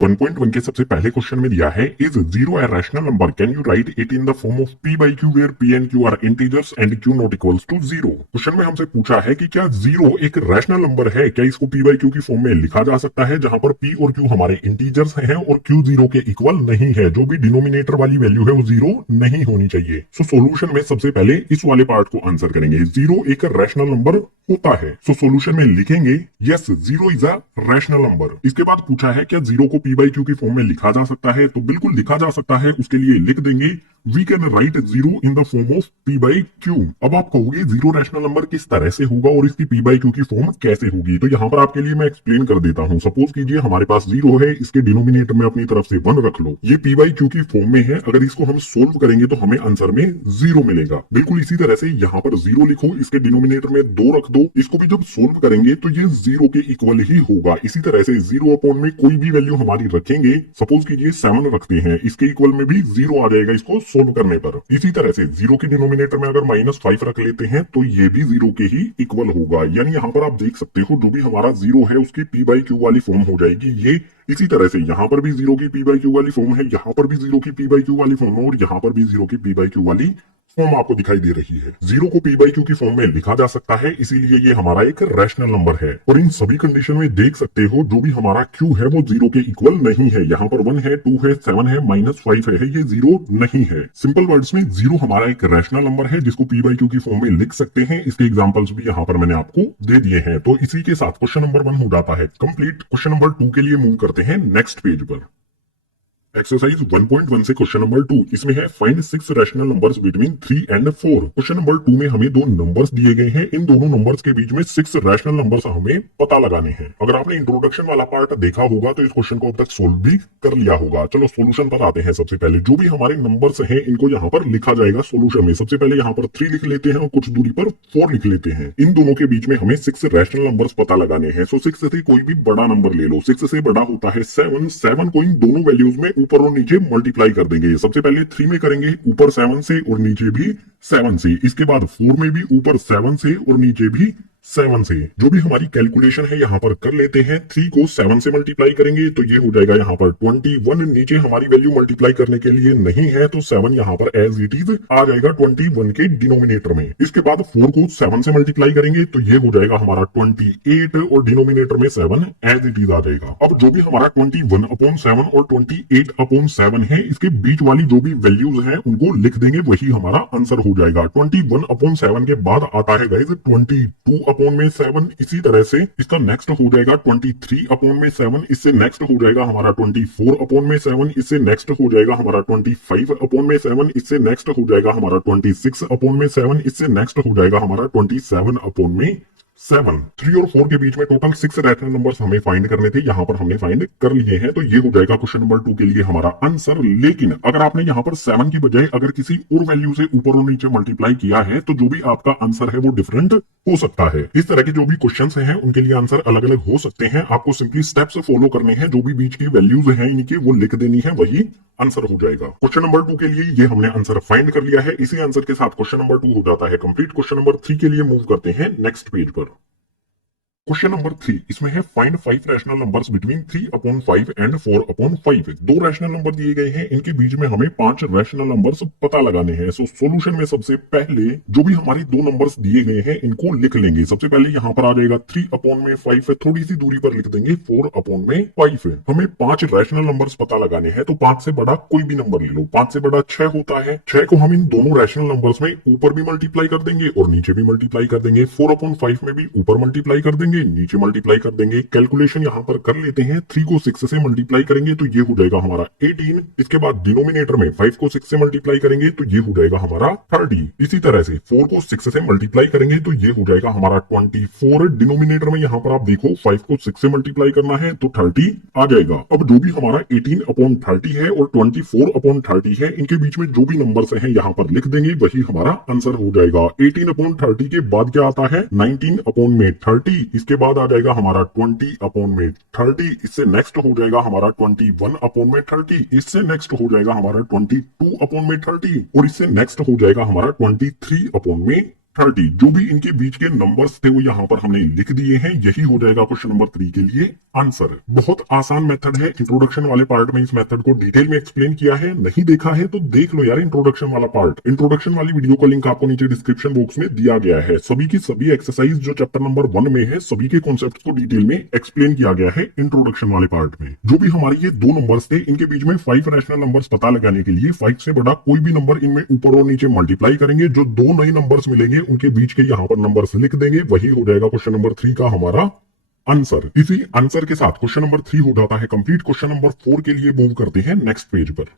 1.1 के सबसे पहले क्वेश्चन में दिया है is zero a rational number, can you write it in the form of p by q where p and q are integers and q not equals to zero. Question में हमसे पूछा है कि क्या जीरो एक रैशनल नंबर है, क्या इसको p बाई क्यू की फॉर्म में लिखा जा सकता है जहां पर p और q हमारे इंटीजर्स हैं और q जीरो के इक्वल नहीं है, जो भी डिनोमिनेटर वाली वैल्यू है वो जीरो नहीं होनी चाहिए। सो सोल्यूशन में सबसे पहले इस वाले पार्ट को आंसर करेंगे, जीरो एक रैशनल नंबर होता है। सो सोल्यूशन में लिखेंगे yes zero is a rational number. इसके बाद पूछा है क्या जीरो को p बाई क्यू की फॉर्म में लिखा जा सकता है, तो बिल्कुल लिखा जा सकता है। उसके लिए लिख देंगे we can write zero in the form of p by q. अब आप कहोगे जीरो रैशनल नंबर किस तरह से होगा और इसकी p बाई क्यू की फॉर्म कैसे होगी, तो यहाँ पर आपके लिए मैं एक्सप्लेन कर देता हूँ। सपोज कीजिए हमारे पास जीरो है, इसके डिनोमिनेटर में अपनी तरफ से 1 रख लो, ये p बाई क्यू की फॉर्म में है। अगर इसको हम सोल्व करेंगे तो हमें आंसर में जीरो मिलेगा। बिल्कुल इसी तरह से यहाँ पर जीरो लिखो, इसके डिनोमिनेटर में 2 रख दो, इसको भी जब सोल्व करेंगे तो ये जीरो के इक्वल ही होगा। इसी तरह से जीरो अपॉन में कोई भी वैल्यू हमारी रखेंगे, सपोज कीजिए 7 रखते हैं, इसके इक्वल में भी जीरो आ जाएगा इसको सोल्व करने पर। इसी तरह से जीरो के डिनोमिनेटर में अगर -5 रख लेते हैं तो ये भी जीरो के ही इक्वल होगा। यानी यहाँ पर आप देख सकते हो जो भी हमारा जीरो है उसकी p बाई क्यू वाली फॉर्म हो जाएगी ये। इसी तरह से यहाँ पर भी जीरो की p बाई क्यू वाली फॉर्म है, यहाँ पर भी जीरो की p बाई क्यू वाली फॉर्म है और यहाँ पर भी जीरो की p बाई क्यू वाली फॉर्म आपको दिखाई दे रही है। जीरो को p बाई क्यू की फॉर्म में लिखा जा सकता है, इसीलिए ये हमारा एक रैशनल नंबर है। और इन सभी कंडीशन में देख सकते हो जो भी हमारा q है वो जीरो के इक्वल नहीं है। यहाँ पर 1 है, 2 है, 7 है, -5 है, ये जीरो नहीं है। सिंपल वर्ड्स में जीरो हमारा एक रैशनल नंबर है जिसको p बाई क्यू की फॉर्म में लिख सकते हैं। इसके एग्जाम्पल्स भी यहाँ पर मैंने आपको दे दिए हैं। तो इसी के साथ क्वेश्चन नंबर 1 हो जाता है कंप्लीट। क्वेश्चन नंबर 2 के लिए मूव करते हैं नेक्स्ट पेज पर। एक्सरसाइज 1.1 से क्वेश्चन नंबर 2, इसमें है find 6 rational numbers between 3 and 4। Question number 2 में हमें दो नंबर्स दिए गए हैं, इन दोनों नंबर्स के बीच में 6 रैशनल नंबर्स हमें पता लगाने हैं। अगर आपने इंट्रोडक्शन वाला पार्ट देखा होगा तो इस क्वेश्चन को अब तक सोल्व भी कर लिया होगा। चलो सोल्यूशन पर आते हैं। सबसे पहले जो भी हमारे नंबर्स हैं इनको यहाँ पर लिखा जाएगा सोल्यूशन में। सबसे पहले यहाँ पर 3 लिख लेते हैं और कुछ दूरी पर 4 लिख लेते हैं। इन दोनों के बीच में हमें 6 रैशनल नंबर्स पता लगाने हैं। सो 6 से कोई भी बड़ा नंबर ले लो, 6 से बड़ा होता है 7। 7 को इन दोनों वैल्यूज में ऊपर और नीचे मल्टीप्लाई कर देंगे। सबसे पहले 3 में करेंगे ऊपर 7 से और नीचे भी 7 से, इसके बाद 4 में भी ऊपर 7 से और नीचे भी 7 से। जो भी हमारी कैलकुलेशन है यहाँ पर कर लेते हैं। 3 को 7 से मल्टीप्लाई करेंगे तो ये हो जाएगा यहाँ पर 21। नीचे हमारी वैल्यू मल्टीप्लाई करने के लिए नहीं है तो 7 यहाँ पर एज इट इज आ जाएगा 21 के डिनोमिनेटर में। इसके बाद 4 को 7 से मल्टीप्लाई करेंगे तो ये हो जाएगा हमारा 28 और डिनोमिनेटर में 7 एज इट इज आ जाएगा। अब जो भी हमारा 21/7 और 28/7 है, इसके बीच वाली जो भी वैल्यूज हैं उनको लिख देंगे, वही हमारा आंसर हो जाएगा। 21/7 के बाद आता है गाइस 22/7। इसी तरह से इसका नेक्स्ट हो जाएगा 23/7। इससे नेक्स्ट हो जाएगा हमारा 24/7। इससे नेक्स्ट हो जाएगा हमारा 25/7। इससे नेक्स्ट हो जाएगा हमारा 26/7। इससे नेक्स्ट हो जाएगा हमारा 27/7। 3 और 4 के बीच में टोटल 6 रैशनल नंबर्स हमें फाइंड करने थे, यहाँ पर हमने फाइंड कर लिए हैं। तो ये हो जाएगा क्वेश्चन नंबर 2 के लिए हमारा आंसर। लेकिन अगर आपने यहाँ पर 7 की बजाय अगर किसी और वैल्यू से ऊपर और नीचे मल्टीप्लाई किया है तो जो भी आपका आंसर है वो डिफरेंट हो सकता है। इस तरह के जो भी क्वेश्चंस हैं उनके लिए आंसर अलग अलग हो सकते हैं। आपको सिंपली स्टेप्स फॉलो करने हैं, जो भी बीच की वैल्यूज हैं इनकी वो लिख देनी है, वही आंसर हो जाएगा। क्वेश्चन नंबर 2 के लिए ये हमने आंसर फाइंड कर लिया है। इसी आंसर के साथ क्वेश्चन नंबर 2 हो जाता है कंप्लीट। क्वेश्चन नंबर 3 के लिए मूव करते हैं नेक्स्ट पेज पर। क्वेश्चन नंबर 3, इसमें है find 5 rational numbers between 3/5 and 4/5। दो रैशनल नंबर दिए गए हैं, इनके बीच में हमें 5 रैशनल नंबर्स पता लगाने हैं। सो सॉल्यूशन में सबसे पहले जो भी हमारे दो नंबर्स दिए गए हैं इनको लिख लेंगे। सबसे पहले यहाँ पर आ जाएगा 3/5, थोड़ी सी दूरी पर लिख देंगे 4/5। हमें 5 रैशनल नंबर्स पता लगाने हैं, तो 5 से बड़ा कोई भी नंबर ले लो। 5 से बड़ा 6 होता है, 6 को हम इन दोनों रैशनल नंबर्स में ऊपर भी मल्टीप्लाई कर देंगे और नीचे भी मल्टीप्लाई कर देंगे। 4/5 में भी ऊपर मल्टीप्लाई कर देंगे, नीचे मल्टीप्लाई कर देंगे। कैलकुलेशन यहां पर कर लेते हैं। 3 को 6 से मल्टीप्लाई करेंगे तो ये हो जाएगा हमारा 18। इसके बाद डिनोमिनेटर में 5 को 6 से मल्टीप्लाई करेंगे तो ये हो जाएगा हमारा 30। इसी तरह से 4 को 6 से मल्टीप्लाई करेंगे तो ये हो जाएगा हमारा 24। डिनोमिनेटर में यहां पर आप देखो 5 को 6 से मल्टीप्लाई करना है तो 30 आ जाएगा। अब जो भी हमारा 18/30 है और 24/30 है, इनके बीच में जो भी नंबर्स हैं यहां पर लिख देंगे, वही हमारा आंसर हो जाएगा। 18/30 के बाद क्या आता है 19/30। इसके बाद आ जाएगा हमारा 20/30। इससे नेक्स्ट हो जाएगा हमारा 21/30। इससे नेक्स्ट हो जाएगा हमारा 22/30 और इससे नेक्स्ट हो जाएगा हमारा 23/30। 30। जो भी इनके बीच के नंबर्स थे वो यहाँ पर हमने लिख दिए हैं। यही हो जाएगा क्वेश्चन नंबर 3 के लिए आंसर। बहुत आसान मेथड है। इंट्रोडक्शन वाले पार्ट में इस मेथड को डिटेल में एक्सप्लेन किया है। नहीं देखा है तो देख लो यार इंट्रोडक्शन वाला पार्ट। इंट्रोडक्शन वाली वीडियो का लिंक आपको नीचे डिस्क्रिप्शन बॉक्स में दिया गया है। सभी की सभी एक्सरसाइज जो चैप्टर नंबर 1 में है, सभी के कॉन्सेप्ट को डिटेल में एक्सप्लेन किया गया है इंट्रोडक्शन वाले पार्ट में। जो भी हमारे ये दो नंबर्स थे, इनके बीच में 5 रैशनल नंबर्स पता लगाने के लिए 5 से बड़ा कोई भी नंबर इनमें ऊपर और नीचे मल्टीप्लाई करेंगे। जो दो नए नंबर्स मिलेंगे उनके बीच के यहाँ पर नंबर्स लिख देंगे। वही हो जाएगा क्वेश्चन नंबर 3 का हमारा आंसर। इसी आंसर के साथ क्वेश्चन नंबर 3 हो जाता है कंप्लीट। क्वेश्चन नंबर 4 के लिए मूव करते हैं नेक्स्ट पेज पर।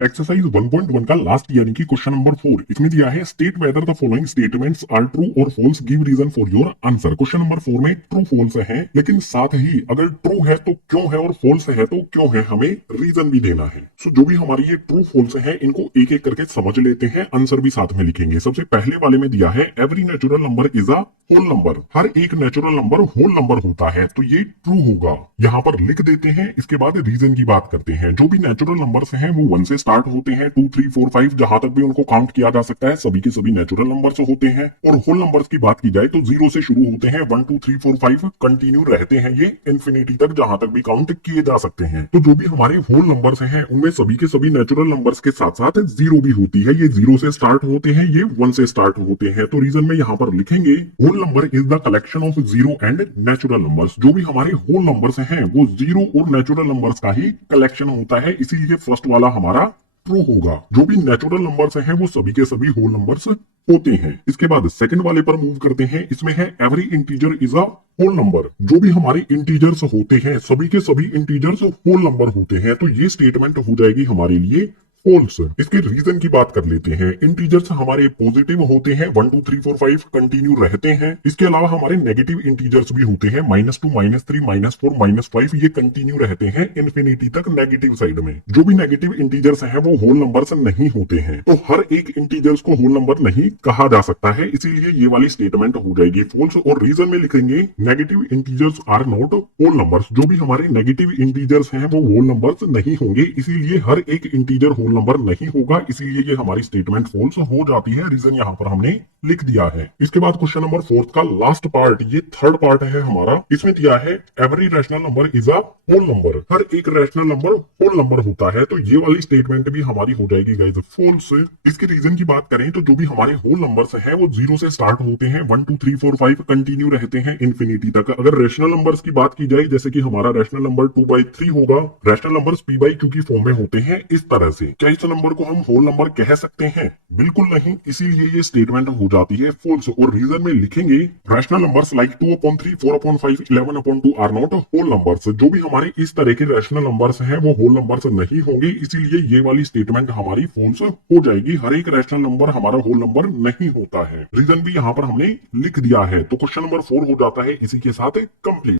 एक्सरसाइज 1.1 का लास्ट यानी कि क्वेश्चन नंबर 4। इसमें दिया है state whether the following statements are true और false, give reason for your answer. Question number 4 में ट्रू फॉल्स है, लेकिन साथ ही अगर ट्रू है तो क्यों है और फॉल्स है तो क्यों है, हमें रीजन भी देना है। सो जो भी हमारी ये ट्रू फॉल्स है इनको एक एक करके समझ लेते हैं, आंसर भी साथ में लिखेंगे। सबसे पहले वाले में दिया है every natural number is a whole number. हर एक नेचुरल नंबर होल नंबर होता है, तो ये ट्रू होगा। यहाँ पर लिख देते हैं। इसके बाद रीजन की बात करते हैं। जो भी नेचुरल नंबर्स हैं वो 1 से स्टार्ट होते हैं, 2 3 4 5 जहां तक भी उनको काउंट किया जा सकता है सभी के सभी नेचुरल नंबर्स होते हैं। और होल नंबर्स की बात की जाए तो 0 से शुरू होते हैं, 1 2 3 4 5 कंटिन्यू रहते हैं ये इन्फिनिटी तक जहां तक भी काउंट किए जा सकते हैं। तो जो भी हमारे होल नंबर्स हैं उनमें सभी के सभी नेचुरल नंबर्स के साथ साथ 0 भी होती है। ये 0 से स्टार्ट होते हैं, ये 1 से स्टार्ट होते हैं। तो रीजन में यहाँ पर लिखेंगे whole number is the collection of 0 and natural numbers. जो भी हमारे होल नंबर्स हैं वो 0 और नेचुरल नंबर्स का ही कलेक्शन होता है, इसीलिए फर्स्ट वाला हमारा ट्रू होगा। जो भी नेचुरल नंबर्स हैं वो सभी के सभी होल नंबर्स होते हैं। इसके बाद सेकंड वाले पर मूव करते हैं। इसमें है every integer is a whole number. जो भी हमारे इंटीजर्स होते हैं सभी के सभी इंटीजर्स होल नंबर होते हैं, तो ये स्टेटमेंट हो जाएगी हमारे लिए फॉल्स। इसके रीजन की बात कर लेते हैं। इंटीजर्स हमारे पॉजिटिव होते हैं, 1 2 3 4 5 कंटिन्यू रहते हैं। इसके अलावा हमारे नेगेटिव इंटीजर्स भी होते हैं, -2 -3 -4 -5 ये कंटिन्यू रहते हैं इन्फिनिटी तक नेगेटिव साइड में। जो भी नेगेटिव इंटीजर्स हैं वो होल नंबर्स नहीं होते हैं, तो हर एक इंटीजर्स को होल नंबर नहीं कहा जा सकता है, इसीलिए ये वाली स्टेटमेंट हो जाएगी फॉल्स। और रीजन में लिखेंगे negative integers are not whole numbers. जो भी हमारे नेगेटिव इंटीजर्स हैं वो होल नंबर्स नहीं होंगे, इसीलिए हर एक इंटीजर होल नंबर नहीं होगा, इसीलिए ये हमारी स्टेटमेंट फॉल्स हो जाती है। रीजन यहाँ पर हमने लिख दिया है। इसके बाद क्वेश्चन नंबर 4 का लास्ट पार्ट, ये थर्ड पार्ट है हमारा। इसमें दिया है every rational number is a whole number. हर एक रैशनल नंबर होल नंबर होता है, तो ये वाली स्टेटमेंट भी हमारी हो जाएगी गाइस फॉल्स। इसके रीजन की बात करें तो जो भी हमारे होल नंबर्स हैं वो 0 से स्टार्ट होते हैं, 1 2 3 4 5 कंटिन्यू रहते हैं इन्फिनिटी तक। अगर रैशनल नंबर्स की बात की जाए, जैसे कि हमारा रैशनल नंबर 2/3 होगा, रैशनल नंबर्स p/q की फॉर्म में होते हैं इस तरह से। क्या इस नंबर को हम होल नंबर कह सकते हैं? बिल्कुल नहीं, इसीलिए ये स्टेटमेंट हो जाती है फॉल्स। और रीजन में लिखेंगे rational numbers like 2/3 4/5 11/2 are not whole numbers. जो भी हमारे इस तरह के रैशनल नंबर्स हैं वो होल नंबर्स नहीं होंगे, इसीलिए ये वाली स्टेटमेंट हमारी फॉल्स हो जाएगी। हर एक रैशनल नंबर हमारा होल नंबर नहीं होता है। रीजन भी यहाँ पर हमने लिख दिया है। तो क्वेश्चन नंबर 4 हो जाता है इसी के साथ कंप्लीट।